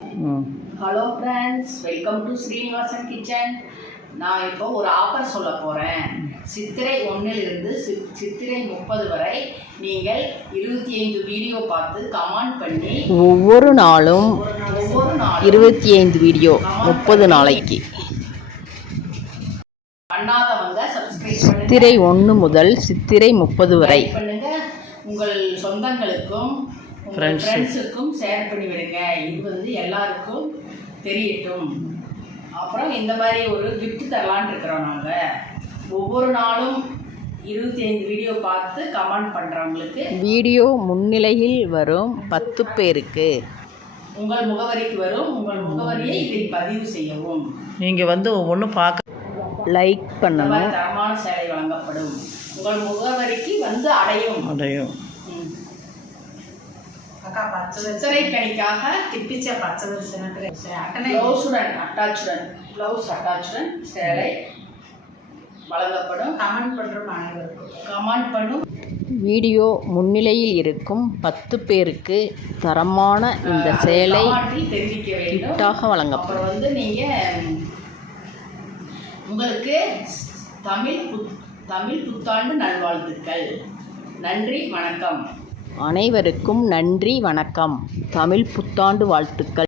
Hello friends, welcome to Srinivasan kitchen. நான் இப்போ ஒரு ஆஃபர் சொல்ல போகிறேன். சித்திரை 1லிருந்து சித்திரை 30 வரை நீங்கள் 25 வீடியோ பார்த்து கமெண்ட் பண்ணி ஒவ்வொரு நாளும் 25 வீடியோ 30 நாளைக்கு பண்ணாதவங்க சப்ஸ்கிரைப் பண்ணுங்க. சித்திரை 1 முதல் சித்திரை 30 வரை பண்ணுங்க. உங்கள் சொந்தங்களுக்கும் ஃப்ரெண்ட்ஸுக்கும் ஷேர் பண்ணி விடுங்க. இது எல்லாருக்கும் தெரியட்டும். அப்புறம் இந்த மாதிரி ஒரு gift தரலான்னு இருக்கிறோம். நாங்கள் ஒவ்வொரு நாளும் 25 வீடியோ பார்த்து கமெண்ட் பண்ணுறவங்களுக்கு வீடியோ முன்னிலையில் வரும் 10 பேருக்கு உங்கள் முகவரிக்கு வரும். உங்கள் முகவரியை இதில் பதிவு செய்யவும். நீங்கள் ஒவ்வொன்றும் பார்க்க லைக் பண்ணணும். தரமான சேலை வழங்கப்படும். உங்கள் முகவரிக்கு அடையும். சித்திரை கணிக்காக திப்பிச்ச ப்ளவுஸ் அட்டாச்சுடன் சேலை வழங்கப்படும். கமெண்ட் பண்ணுறோம் அனைவருக்கும். கமெண்ட் பண்ணும். வீடியோ முன்னிலையில் இருக்கும் 10 பேருக்கு தரமான இந்த சேலை தெரிவிக்க வேண்டும். கிஃப்டாக வழங்கப்படும். அப்புறம் நீங்கள் உங்களுக்கு தமிழ் புத்தாண்டு நல்வாழ்த்துக்கள். நன்றி, வணக்கம். அனைவருக்கும் நன்றி, வணக்கம். தமிழ் புத்தாண்டு வாழ்த்துக்கள்.